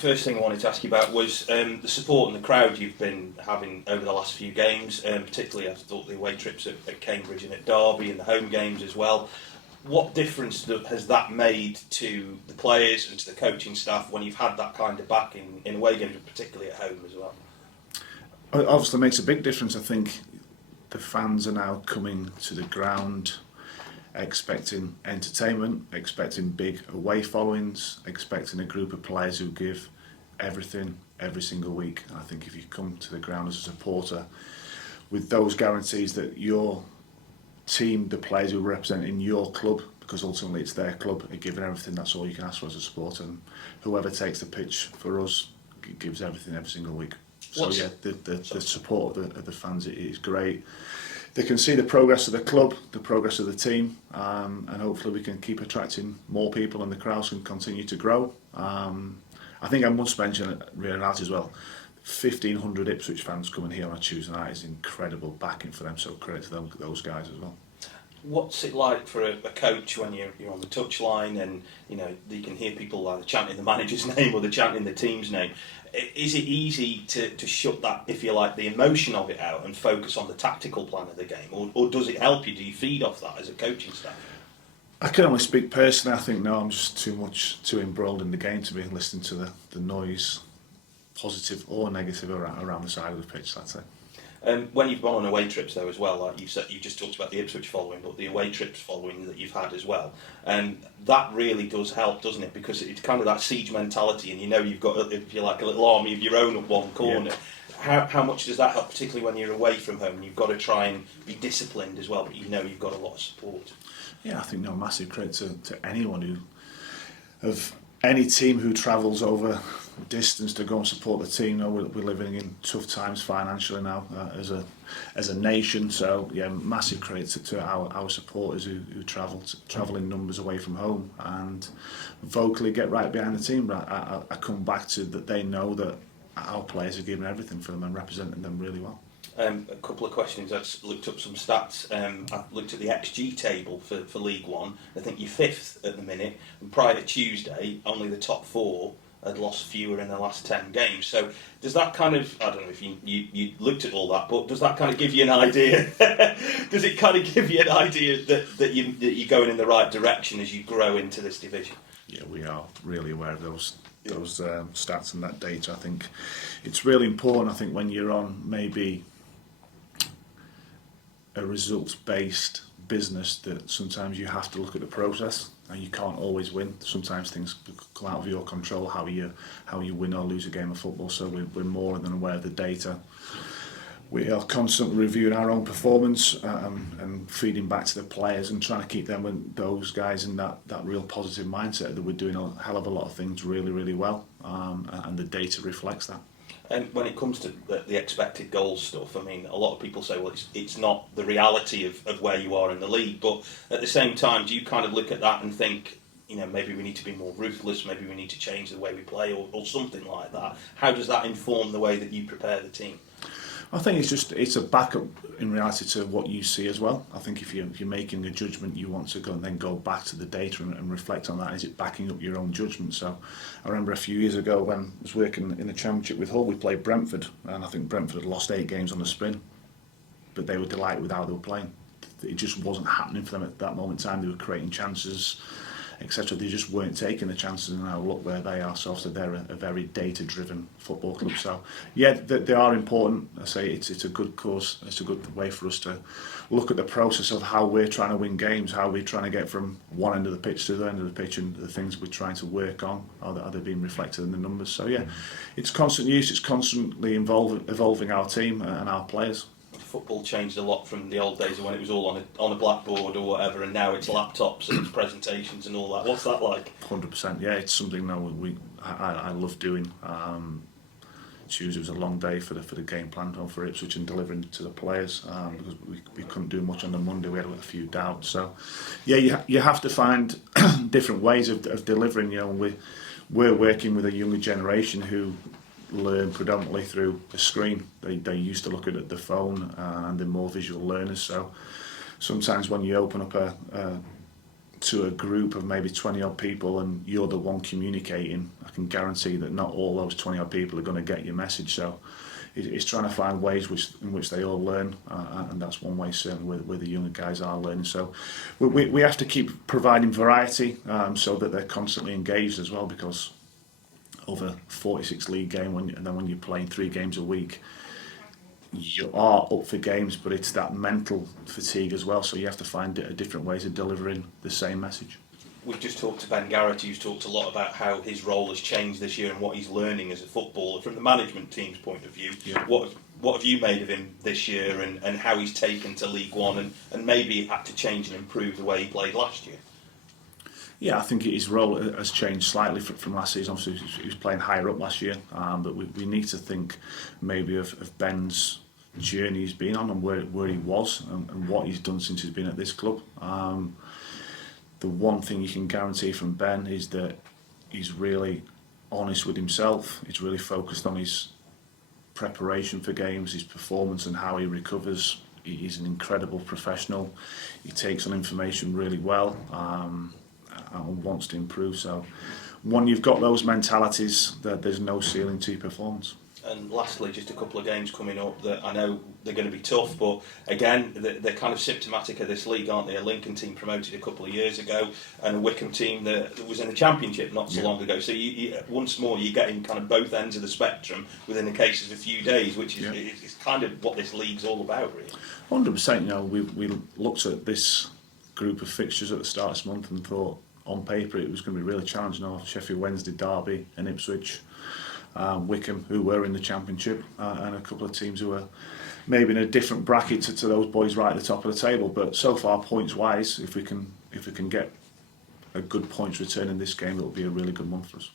first thing I wanted to ask you about was the support and the crowd you've been having over the last few games, particularly I thought the away trips at Cambridge and at Derby and the home games as well. What difference has that made to the players and to the coaching staff when you've had that kind of backing in away games, particularly at home as well? It obviously makes a big difference. I think the fans are now coming to the ground expecting entertainment, expecting big away followings, expecting a group of players who give everything every single week. And I think if you come to the ground as a supporter with those guarantees that your team, the players who are representing your club, because ultimately it's their club, are giving everything, that's all you can ask for as a supporter. And whoever takes the pitch for us gives everything every single week. So the support of the fans is great. They can see the progress of the club, the progress of the team, and hopefully we can keep attracting more people and the crowds can continue to grow. I think I must mention reality as well. 1,500 Ipswich fans coming here on a Tuesday night is incredible backing for them, so credit to those guys as well. What's it like for a coach when you're on the touchline and you can hear people either chanting the manager's name or they're chanting the team's name? Is it easy to shut that, if you like, the emotion of it out and focus on the tactical plan of the game, or does it help you? Do you feed off that as a coaching staff? I can only speak personally. I think I'm just too embroiled in the game to be listening to the noise, positive or negative, around the side of the pitch, I'd say. When you've gone on away trips though as well, like you said, you just talked about the Ipswich following, but the away trips following that you've had as well, that really does help, doesn't it? Because it's kind of that siege mentality, and you've got, if you like, a little army of your own at one corner. Yeah. How much does that help, particularly when you're away from home and you've got to try and be disciplined as well, but you've got a lot of support? Yeah, I think massive credit to anyone of any team who travels over distance to go and support the team. We're living in tough times financially now as a nation, so massive credit to our supporters who travel in numbers away from home and vocally get right behind the team. But I come back to that they know that our players are giving everything for them and representing them really well. A couple of questions. I just looked up some stats. I looked at the XG table for League One. I think you're 5th at the minute. And prior to Tuesday, only the top 4 had lost fewer in the last 10 games. So does that kind of, I don't know if you looked at all that, but does that kind of give you an idea? Does it kind of give you an idea that you're going in the right direction as you grow into this division? Yeah, we are really aware of those stats and that data. I think it's really important. I think when you're on maybe a results-based business, that sometimes you have to look at the process, and you can't always win. Sometimes things come out of your control, how you win or lose a game of football. So we're more than aware of the data. We are constantly reviewing our own performance and feeding back to the players and trying to keep them and those guys in that real positive mindset that we're doing a hell of a lot of things really, really well, and the data reflects that. And when it comes to the expected goals stuff, I mean, a lot of people say, well, it's not the reality of where you are in the league, but at the same time, do you kind of look at that and think, maybe we need to be more ruthless, maybe we need to change the way we play or something like that? How does that inform the way that you prepare the team? I think it's a backup in reality to what you see as well. I think if you're making a judgment, you want to go back to the data and reflect on that. Is it backing up your own judgment? So I remember a few years ago when I was working in the Championship with Hull, we played Brentford, and I think Brentford had lost 8 games on the spin, but they were delighted with how they were playing. It just wasn't happening for them at that moment in time. They were creating chances, etc. They just weren't taking the chances, and now look where they are. So they're a very data-driven football club. So they are important. I say it's a good course. It's a good way for us to look at the process of how we're trying to win games, how we're trying to get from one end of the pitch to the end of the pitch, and the things we're trying to work on are they being reflected in the numbers. So it's constant use. It's constantly evolving our team and our players. Football changed a lot from the old days when it was all on a blackboard or whatever, and now it's laptops and it's presentations and all that. What's that like? 100%. Yeah, it's something now I love doing. Tuesday was a long day for the game plan for Ipswich and delivering to the players, because we couldn't do much on the Monday. We had a few doubts. So you have to find different ways of delivering. We're working with a younger generation who learn predominantly through a screen. They used to look at the phone, and they're more visual learners. So sometimes when you open up a to a group of maybe 20 odd people and you're the one communicating, I can guarantee that not all those 20 odd people are going to get your message. So it's trying to find ways in which they all learn, and that's one way certainly where the younger guys are learning. So we have to keep providing variety, so that they're constantly engaged as well, because over 46 league game, and then when you're playing 3 games a week, you are up for games, but it's that mental fatigue as well, so you have to find different ways of delivering the same message. We've just talked to Ben Garrett, who's talked a lot about how his role has changed this year and what he's learning as a footballer. From the management team's point of view, Yeah. what have you made of him this year, and how he's taken to League One, and maybe had to change and improve the way he played last year? Yeah, I think his role has changed slightly from last season. Obviously, he was playing higher up last year, but we need to think maybe of Ben's journey he's been on and where he was and what he's done since he's been at this club. The one thing you can guarantee from Ben is that he's really honest with himself. He's really focused on his preparation for games, his performance and how he recovers. He's an incredible professional. He takes on information really well, and wants to improve. So when you've got those mentalities, that there's no ceiling to your performance. And lastly, just a couple of games coming up that I know they're going to be tough, but again, they're kind of symptomatic of this league, aren't they? A Lincoln team promoted a couple of years ago, and a Wickham team that was in the Championship not so long ago. So you, once more, you're getting kind of both ends of the spectrum within the case of a few days, which is is kind of what this league's all about, really. 100%. You know, we looked at this group of fixtures at the start of this month and thought, on paper, it was going to be really challenging. Sheffield Wednesday, Derby, and Ipswich. Wickham, who were in the Championship, and a couple of teams who were maybe in a different bracket to those boys right at the top of the table. But so far, points wise, if we can get a good points return in this game, it'll be a really good month for us.